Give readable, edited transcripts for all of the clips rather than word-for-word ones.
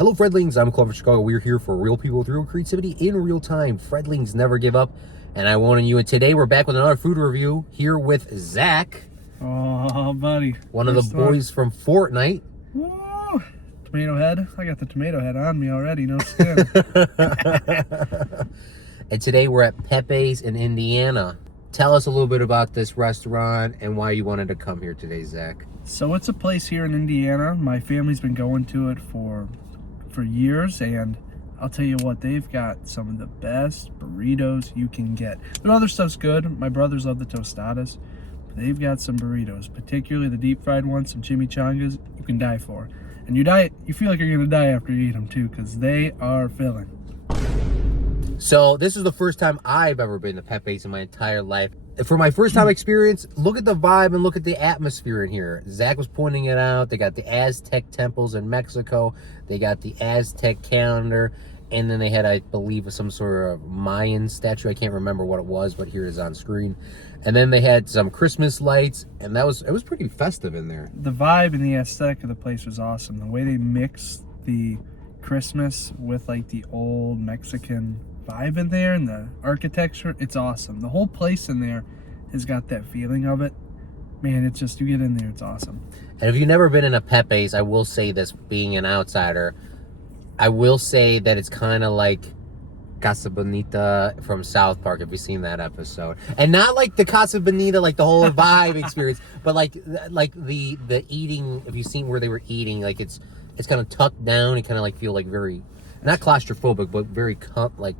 Hello, Fredlings. I'm Claude from Chicago. We're here for real people with real creativity in real time. Fredlings never give up, and I want you. And today we're back with another food review here with Zach. Oh, buddy. One of the boys from Fortnite. Woo! Tomato head. I got the tomato head on me already. No skin. And today we're at Pepe's in Indiana. Tell us a little bit about this restaurant and why you wanted to come here today, Zach. So it's a place here in Indiana. My family's been going to it for years, and I'll tell you what, they've got some of the best burritos you can get. Their other stuff's good. My brothers love the tostadas. But they've got some burritos, particularly the deep fried ones, some chimichangas, you can die for. And you feel like you're gonna die after you eat them too, because they are filling. So this is the first time I've ever been to Pepe's in my entire life. For my first time experience, look at the vibe and look at the atmosphere in here. Zach was pointing it out. They got the Aztec temples in Mexico. They got the Aztec calendar. And then they had, I believe, some sort of Mayan statue. I can't remember what it was, but here it is on screen. And then they had some Christmas lights, and it was pretty festive in there. The vibe and the aesthetic of the place was awesome. The way they mixed the Christmas with like the old Mexican vibe in there and the architecture, it's awesome. The whole place in there has got that feeling of it. Man, it's just, you get in there, it's awesome. And if you've never been in a Pepe's, I will say this, being an outsider, I will say that it's kind of like Casa Bonita from South Park, if you've seen that episode. And not like the Casa Bonita, like the whole vibe experience, but like the eating, if you've seen where they were eating, like it's kind of tucked down and kind of like feel like very, not claustrophobic, but very like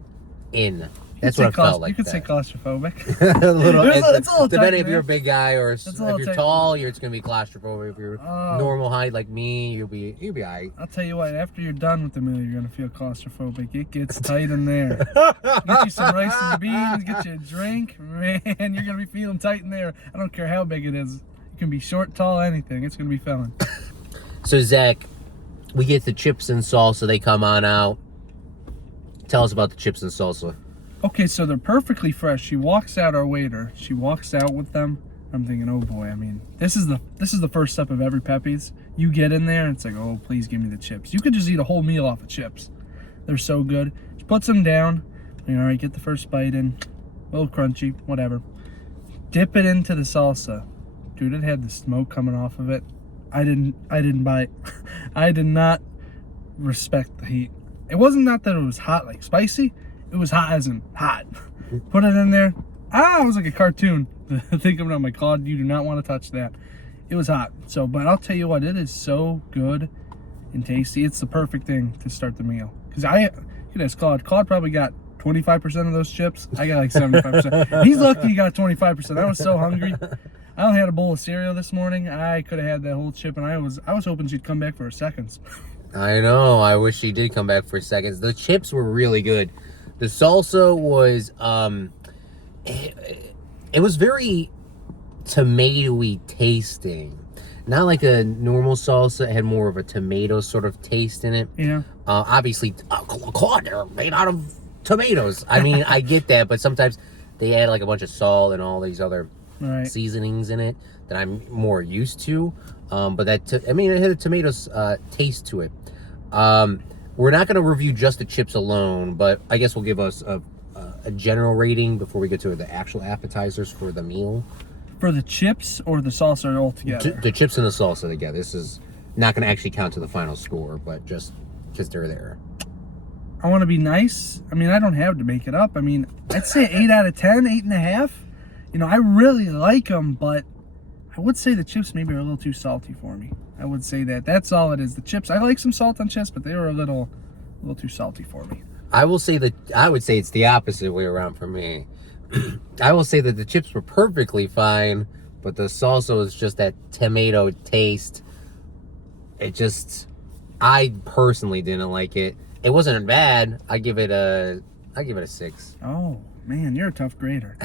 in. That's what it felt like. You could say claustrophobic. a little, it's a little depending tight, if you're a big guy or if you're tall, it's gonna be claustrophobic. If you're normal height like me, you'll be alright. I'll tell you what, after you're done with the meal, you're gonna feel claustrophobic. It gets tight in there. Get you some rice and beans, get you a drink, man. You're gonna be feeling tight in there. I don't care how big it is. It can be short, tall, anything. It's gonna be filling. So Zach, we get the chips and salsa. They come on out. Tell us about the chips and salsa. Okay, so they're perfectly fresh. She walks out, our waiter. She walks out with them. I'm thinking, oh boy, I mean, this is the first step of every Pepe's. You get in there and it's like, oh, please give me the chips. You could just eat a whole meal off of chips. They're so good. She puts them down. All right, get the first bite in. A little crunchy, whatever. Dip it into the salsa. Dude, it had the smoke coming off of it. I didn't bite. I did not respect the heat. It wasn't not that it was hot like spicy. It was hot as in hot. Put it in there. It was like a cartoon. Thinking of my Claude, you do not want to touch that. It was hot. So, but I'll tell you what, it is so good and tasty. It's the perfect thing to start the meal. Because you can ask Claude. Claude probably got 25% of those chips. I got like 75%. He's lucky he got 25%. I was so hungry. I only had a bowl of cereal this morning. I could have had that whole chip, and I was hoping she'd come back for her seconds. I know. I wish she did come back for seconds. The chips were really good. The salsa was, it was very tomato-y tasting. Not like a normal salsa. It had more of a tomato sort of taste in it. Yeah. Obviously, Claude, they're made out of tomatoes. I mean, I get that, but sometimes they add like a bunch of salt and all these other seasonings in it that I'm more used to. But it had a tomato taste to it. We're not going to review just the chips alone, but I guess we'll give us a general rating before we get to the actual appetizers for the meal. For the chips or the salsa all together? The chips and the salsa together. This is not going to actually count to the final score, but just because they're there. I want to be nice. I mean, I don't have to make it up. I mean, I'd say 8 out of 10, 8.5. You know, I really like them, but I would say the chips maybe are a little too salty for me. I would say that. That's all it is. The chips, I like some salt on chips, but they were a little too salty for me. I would say it's the opposite way around for me. I will say that the chips were perfectly fine, but the salsa was just that tomato taste. I personally didn't like it. It wasn't bad. I give it a 6. Oh man, you're a tough grader.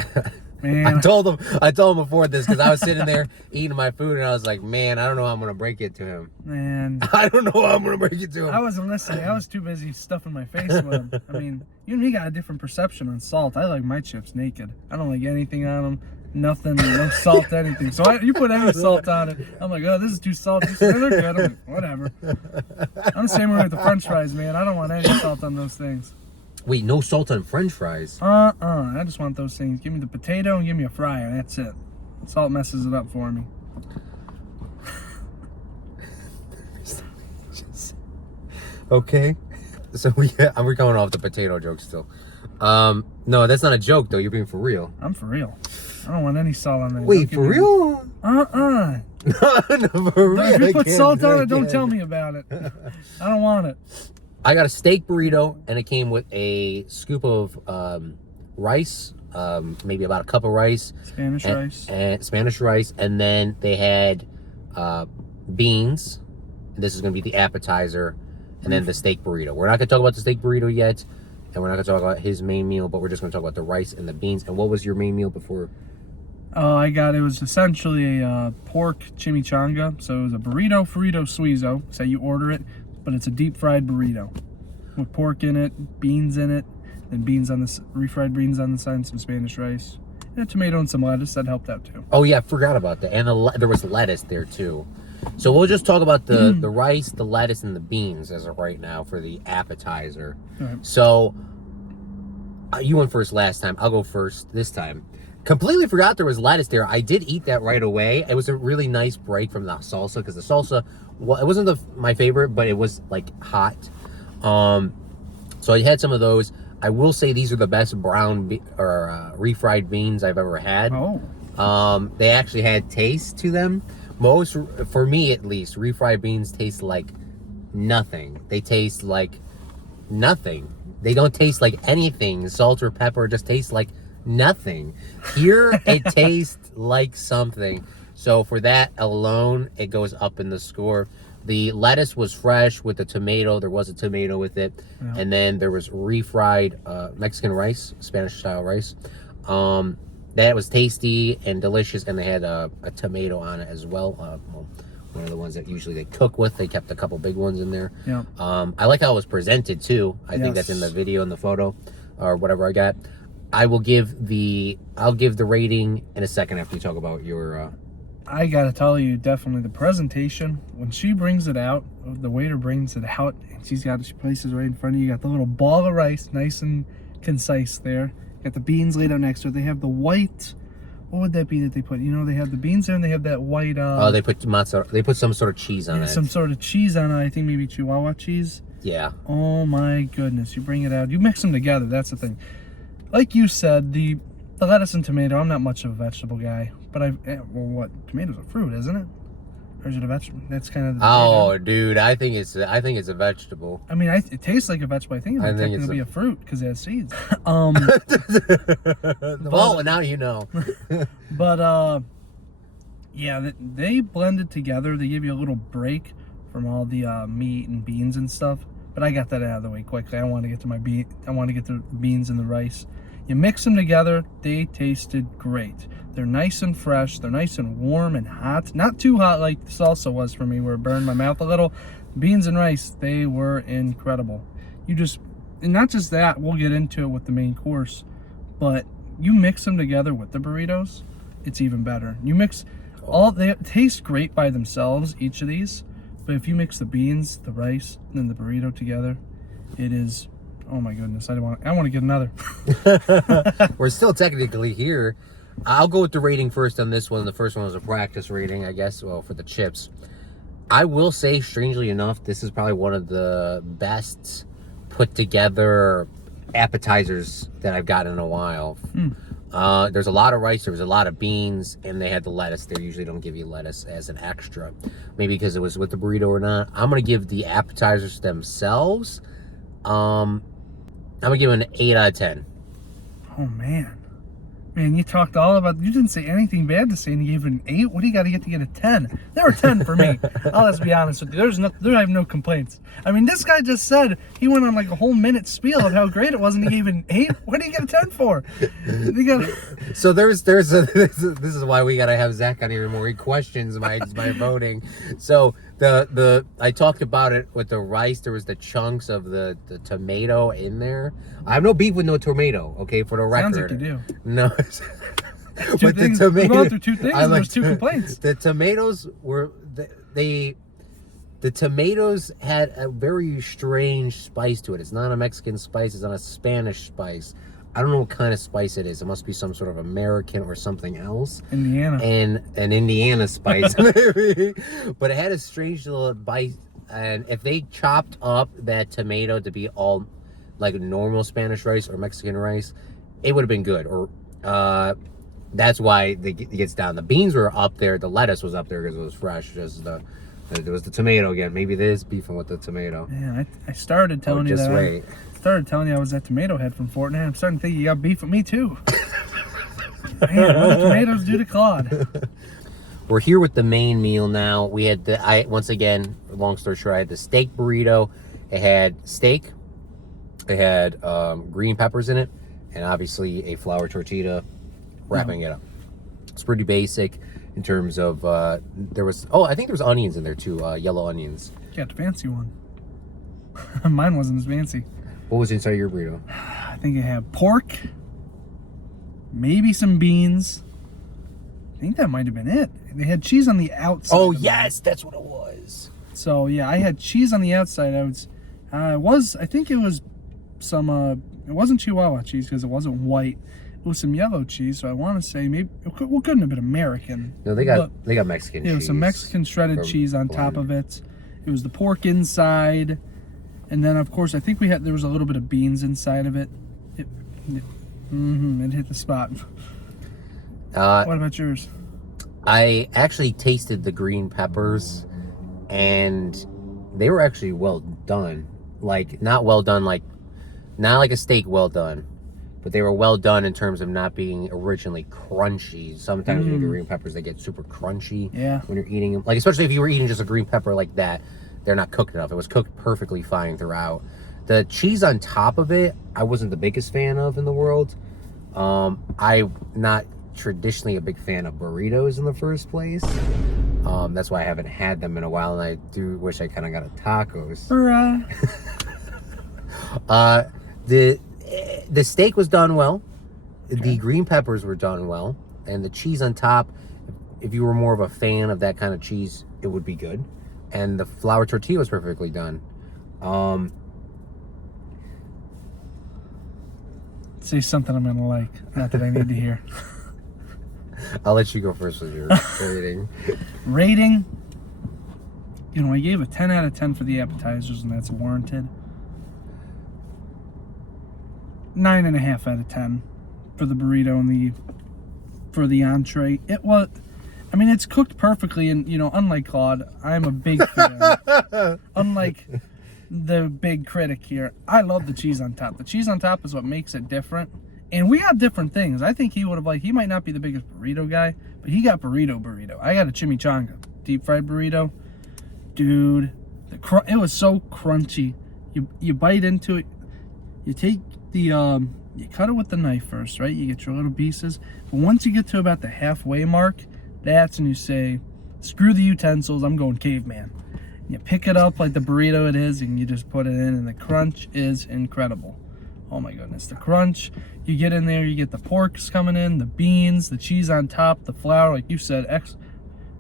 Man. I told him before this because I was sitting there eating my food and I was like, man, I don't know how I'm going to break it to him. Man. I don't know how I'm going to break it to him. I wasn't listening. I was too busy stuffing my face with him. I mean, you and me got a different perception on salt. I like my chips naked. I don't like anything on them. nothing, no salt, anything. So you put any salt on it, I'm like, oh, this is too salty. So they're good. I'm like, whatever. I'm the same way with the French fries, man. I don't want any salt on those things. Wait, no salt on French fries? I just want those things. Give me the potato and give me a fry, and that's it. Salt messes it up for me. Okay. So we're going off the potato joke still. No, that's not a joke though. You're being for real. I'm for real. I don't want any salt on that. Wait, for real? No, For real. if you put salt on it, don't tell me about it. I don't want it. I got a steak burrito, and it came with a scoop of rice, maybe about a cup of rice. Spanish rice. And Spanish rice, and then they had beans. And this is going to be the appetizer, and then the steak burrito. We're not going to talk about the steak burrito yet, and we're not going to talk about his main meal, but we're just going to talk about the rice and the beans. And what was your main meal before? It was essentially a pork chimichanga. So it was a burrito, frito, suizo. So you order it, but it's a deep fried burrito with pork in it, beans in it, and refried beans on the side, and some Spanish rice, and a tomato and some lettuce. That helped out too. Oh yeah, I forgot about that. And there was lettuce there too. So we'll just talk about the rice, the lettuce, and the beans as of right now for the appetizer. Right. So you went first last time. I'll go first this time. Completely forgot there was lettuce there. I did eat that right away. It was a really nice break from the salsa, because the salsa, well, it wasn't my favorite, but it was like hot. So I had some of those. I will say these are the best refried beans I've ever had. Oh. They actually had taste to them. Most, for me at least, refried beans taste like nothing. They taste like nothing. They don't taste like anything. Salt or pepper just tastes like nothing. Here, it tastes like something. So for that alone, it goes up in the score. The lettuce was fresh with the tomato. There was a tomato with it. Yeah. And then there was refried Mexican rice, Spanish style rice. That was tasty and delicious, and they had a tomato on it as well. One of the ones that usually they cook with. They kept a couple big ones in there. Yeah. I like how it was presented too. I think that's in the video and the photo, or whatever I got. I'll give the rating in a second after you talk about your. I gotta tell you, definitely the presentation. When she brings it out, the waiter brings it out, and she places it right in front of you. You got the little ball of rice, nice and concise there. Got the beans laid out next to it. They have the white. What would that be that they put? They have the beans there, and they have that white. They put mozzarella. They put some sort of cheese on it. Some sort of cheese on it. I think maybe Chihuahua cheese. Yeah. Oh my goodness! You bring it out. You mix them together. That's the thing. Like you said, the lettuce and tomato. I'm not much of a vegetable guy, but tomato's a fruit, isn't it? Or is it a vegetable? That's kind of the tomato. Dude, I think it's a vegetable. I mean, it tastes like a vegetable. I think it's technically a fruit because it has seeds. Well, now you know. But yeah, they blended together. They give you a little break from all the meat and beans and stuff. But I got that out of the way quickly. I want to get to the beans and the rice. You mix them together. They tasted great. They're nice and fresh. They're nice and warm and hot. Not too hot like the salsa was for me, where it burned my mouth a little. Beans and rice, they were incredible. And not just that, we'll get into it with the main course, but you mix them together with the burritos, it's even better. You mix they taste great by themselves, each of these, but if you mix the beans, the rice, and then the burrito together, it is, oh my goodness, I want to get another. We're still technically here. I'll go with the rating first on this one. The first one was a practice rating, I guess, well, for the chips. I will say, strangely enough, this is probably one of the best put together appetizers that I've gotten in a while. There's a lot of rice, there was a lot of beans, and they had the lettuce. They usually don't give you lettuce as an extra. Maybe because it was with the burrito or not. I'm going to give the appetizers themselves, I'm going to give it an 8 out of 10. Oh, man. Man, you talked all about, you didn't say anything bad to say, and you gave it an 8. What do you got to get a 10? There were 10 for me. Let's be honest with you. I have no complaints. I mean, this guy just said, he went on like a whole minute spiel of how great it was, and he gave it an 8. What do you get a 10 for? So this is why we got to have Zach on here more. He questions my voting. So I talked about it with the rice. There was the chunks of the tomato in there. I have no beef with no tomato, okay, for the record. Sounds like you do. No. Two But the things. We're going tomato- through two things. I And like there's two complaints. The tomatoes were the tomatoes had a very strange spice to it. It's not a Mexican spice. It's not a Spanish spice. I don't know what kind of spice it is. It must be some sort of American or something else. Indiana. And an Indiana spice, maybe. But it had a strange little bite. And if they chopped up that tomato to be all like normal Spanish rice or Mexican rice, it would have been good. Or that's why it gets down. The beans were up there. The lettuce was up there because it was fresh. Just it was the tomato again. Maybe it is beefing with the tomato. Man, I started telling you that. Wait. I started telling you I was that tomato head from Fortnite. I'm starting to think you got beef with me too. Man, what do tomatoes do to Claude? We're here with the main meal now. We had once again, long story short, I had the steak burrito. It had steak. It had green peppers in it, and obviously a flour tortilla wrapping it up. It's pretty basic in terms of there was I think there was onions in there too, yellow onions. You got the fancy one. Mine wasn't as fancy. What was inside your burrito? I think it had pork, maybe some beans. I think that might have been it. They had cheese on the outside. Oh yes, that's what it was. So yeah, I had cheese on the outside. I think it was some. It wasn't Chihuahua cheese because it wasn't white. It was some yellow cheese. So I want to say maybe couldn't have been American. No, they got Mexican cheese. It was some Mexican shredded cheese on top of it. It was the pork inside, and then of course I think there was a little bit of beans inside of it. It hit the spot. What about yours? I actually tasted the green peppers, and they were actually well done. Like, not well done, not like a steak well done, but they were well done in terms of not being originally crunchy. Sometimes when you get green peppers, they get super crunchy when you're eating them. Like, especially if you were eating just a green pepper like that, they're not cooked enough. It was cooked perfectly fine throughout. The cheese on top of it, I wasn't the biggest fan of in the world. I'm not traditionally a big fan of burritos in the first place. That's why I haven't had them in a while, and I do wish I kind of got a tacos. The steak was done well. Okay. The green peppers were done well, and the cheese on top, if you were more of a fan of that kind of cheese, it would be good. And the flour tortilla was perfectly done. Say something I'm gonna like. Not that I need to hear. I'll let you go first with your rating. Rating? I gave a 10 out of 10 for the appetizers, and that's warranted. 9.5 out of 10 for the burrito and for the entree. It's cooked perfectly, and unlike Claude, I'm a big fan. Unlike the big critic here, I love the cheese on top. The cheese on top is what makes it different. And we got different things. I think he would have he might not be the biggest burrito guy, but he got burrito. I got a chimichanga, deep fried burrito. Dude, it was so crunchy. You bite into it, you take you cut it with the knife first, right? You get your little pieces. But once you get to about the halfway mark, that's when you say, screw the utensils, I'm going caveman. You pick it up like the burrito it is, and you just put it in, and the crunch is incredible. Oh my goodness, the crunch. You get in there, you get the porks coming in, the beans, the cheese on top, the flour, like you said,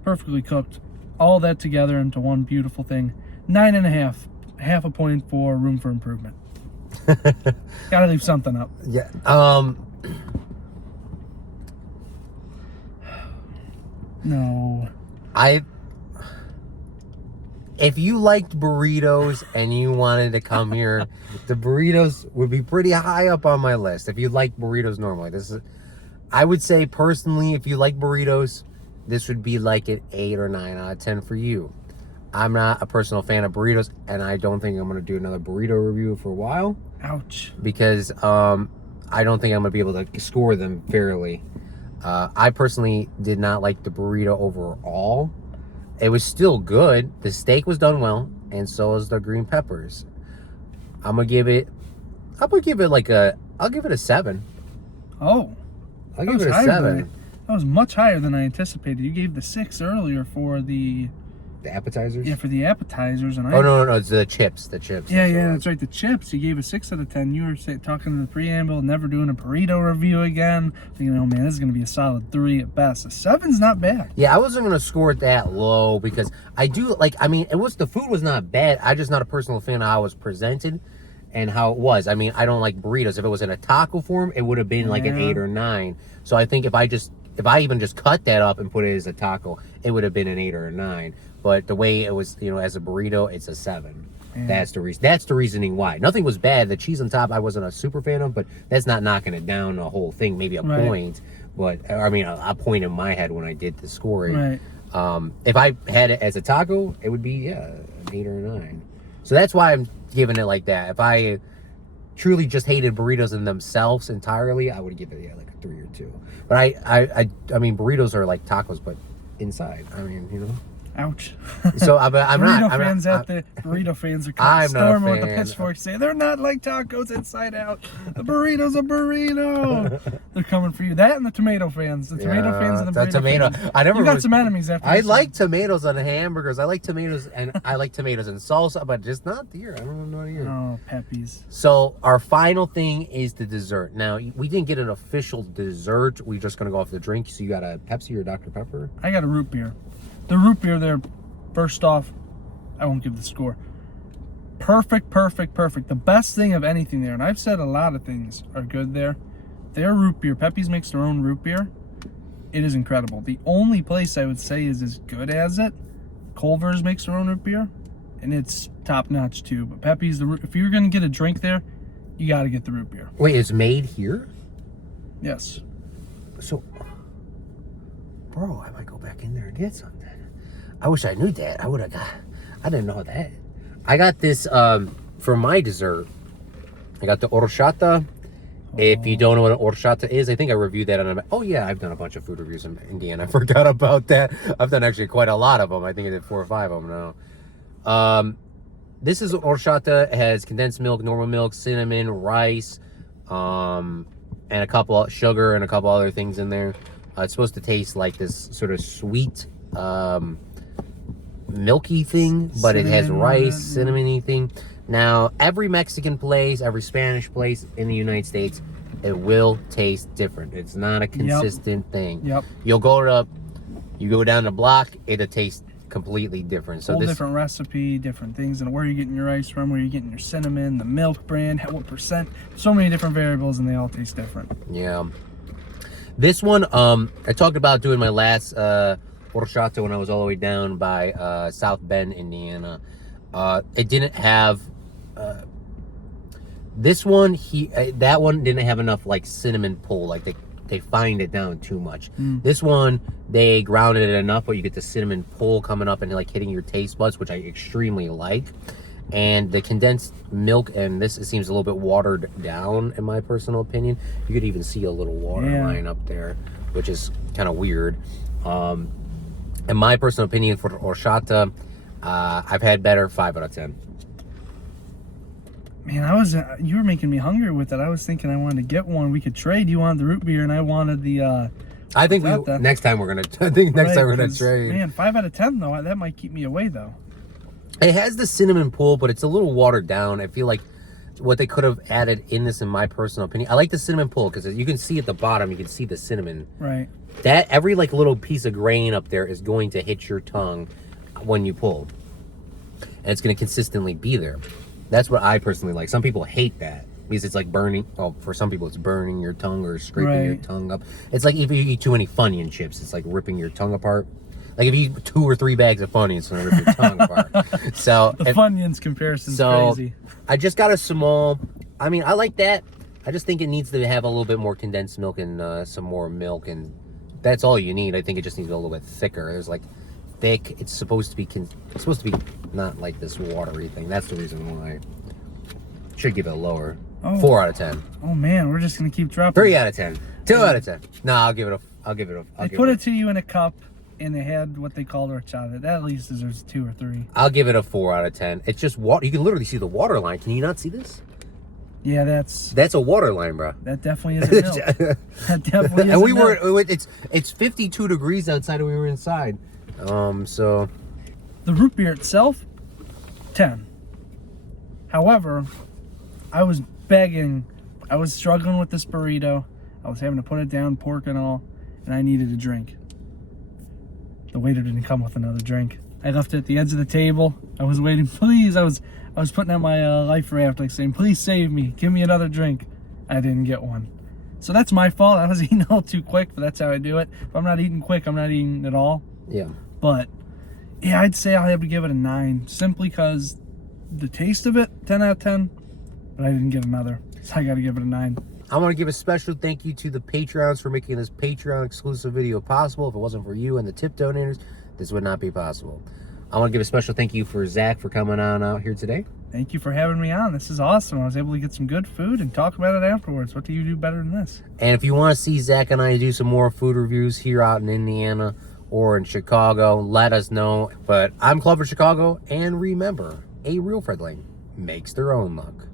perfectly cooked. All that together into one beautiful thing. 9.5, half a point for room for improvement. Gotta leave something up. Yeah. No. If you liked burritos and you wanted to come here, the burritos would be pretty high up on my list. If you like burritos normally, I would say personally, if you like burritos, this would be like an 8 or 9 out of 10 for you. I'm not a personal fan of burritos, and I don't think I'm going to do another burrito review for a while. Ouch. Because I don't think I'm going to be able to score them fairly. I personally did not like the burrito overall. It was still good. The steak was done well, and so was the green peppers. I'll give it a 7. Oh. I'll give it a 7. That was much higher than I anticipated. You gave the 6 earlier for the The appetizers? Yeah, for the appetizers. And Oh, no, it's the chips. The chips. Yeah, that's right. The chips. You gave a 6 out of 10. You were talking to the preamble, never doing a burrito review again. Thinking, oh man, this is gonna be a solid 3 at best. A 7's not bad. Yeah, I wasn't gonna score it that low because I do like. I mean, the food was not bad. I'm just not a personal fan of how it was presented and how it was. I mean, I don't like burritos. If it was in a taco form, it would have been like an 8 or 9. So I think if I even just cut that up and put it as a taco, it would have been an 8 or a 9. But the way it was, as a burrito, it's a 7. Yeah. That's the reason. That's the reasoning why. Nothing was bad. The cheese on top, I wasn't a super fan of, but that's not knocking it down a whole thing. Maybe a point, but I mean a point in my head when I did the scoring. Right. If I had it as a taco, it would be an 8 or a 9. So that's why I'm giving it like that. If I truly just hated burritos in themselves entirely, I would give it like a 3 or 2. But I mean burritos are like tacos, but inside. I mean, Ouch. So I'm not. Burrito fans are storming with the pitchfork saying they're not like tacos inside out. The burrito's a burrito. They're coming for you. That and the tomato fans. The tomato fans and the burrito fans. You got some enemies after I this like tomatoes on hamburgers. I like tomatoes and I like tomatoes and salsa, but just not here. I don't know here. Oh, Pepe's. So our final thing is the dessert. Now, we didn't get an official dessert. We're just going to go off the drink. So you got a Pepsi or Dr. Pepper? I got a root beer. The root beer there, first off, I won't give the score. Perfect. The best thing of anything there, and I've said a lot of things are good there. Their root beer, Pepe's makes their own root beer. It is incredible. The only place I would say is as good as it, Culver's makes their own root beer, and it's top notch too. But Pepe's, if you're going to get a drink there, you got to get the root beer. Wait, it's made here? Yes. So, bro, I might go back in there and get something. I wish I knew that. I didn't know that. I got this for my dessert. I got the horchata. If you don't know what an horchata is, I think I reviewed that on oh yeah, I've done a bunch of food reviews in Indiana. I forgot about that. I've done actually quite a lot of them. I think I did 4 or 5 of them now. This is horchata. It has condensed milk, normal milk, cinnamon, rice, and a couple of sugar and a couple other things in there. It's supposed to taste like this sort of sweet, milky thing, but it has rice, cinnamony thing. Now, every Mexican place, every Spanish place in the United States, it will taste different. It's not a consistent thing. Yep. You go down the block, it'll taste completely different. So different recipe, different things, and where you're getting your rice from, where you're getting your cinnamon, the milk brand, what percent, so many different variables, and they all taste different. Yeah. This one, I talked about doing my last horchata when I was all the way down by South Bend, Indiana. It didn't have this one. That one didn't have enough like cinnamon pull. Like they fined it down too much. This one they grounded it enough, but you get the cinnamon pull coming up and like hitting your taste buds, which I extremely like. And the condensed milk, and this it seems a little bit watered down in my personal opinion. You could even see a little water line up there, which is kind of weird. In my personal opinion for horchata, I've had better. 5 out of 10. Man, you were making me hungry with it. I was thinking I wanted to get one. We could trade. You wanted the root beer, and I wanted the. I think next time we're gonna. I think next time we're gonna trade. Man, 5 out of 10 though. That might keep me away though. It has the cinnamon pull, but it's a little watered down. I feel like what they could have added in this, in my personal opinion, I like the cinnamon pull because you can see at the bottom, you can see the cinnamon. Right. That every like little piece of grain up there is going to hit your tongue when you pull, and it's going to consistently be there. That's what I personally like. Some people hate that because it's like burning. Oh, for some people, it's burning your tongue or scraping your tongue up. It's like if you eat too many Funyun chips, it's like ripping your tongue apart. Like if you eat 2 or 3 bags of Funyuns, it's gonna rip your tongue apart. So the Funyuns comparison's crazy. I just got a small. I mean, I like that. I just think it needs to have a little bit more condensed milk and some more milk, and that's all you need. I think it just needs to be a little bit thicker. There's like thick. It's supposed to be. It's supposed to be not like this watery thing. That's the reason why. Should give it a lower. 4 out of 10. Oh man, we're just gonna keep dropping. 3 out of 10. 2 out of 10. No, I'll give it a. I put it to you in a cup. And they had what they called horchata. That at least deserves 2 or 3. I'll give it a 4 out of 10. It's just water. You can literally see the water line. Can you not see this? Yeah, that's a water line, bro. That definitely is a milk. That definitely is. And we were. It's 52 degrees outside, and we were inside. So The root beer itself, 10. However, I was begging. I was struggling with this burrito. I was having to put it down, pork and all, and I needed a drink. The waiter didn't come with another drink. I left it at the edge of the table. I was waiting, please. I was putting out my life raft, like saying, please save me. Give me another drink. I didn't get one. So that's my fault. I was eating a little too quick, but that's how I do it. If I'm not eating quick, I'm not eating at all. Yeah. But, yeah, I'd say I'll have to give it a 9. Simply because the taste of it, 10 out of 10. But I didn't get another. So I got to give it a 9. I want to give a special thank you to the Patreons for making this Patreon exclusive video possible. If it wasn't for you and the tip donators, this would not be possible. I want to give a special thank you for Zach for coming on out here today. Thank you for having me on. This is awesome. I was able to get some good food and talk about it afterwards. What do you do better than this? And if you want to see Zach and I do some more food reviews here out in Indiana or in Chicago, let us know. But I'm Claude from Chicago, and remember, a real friendling makes their own luck.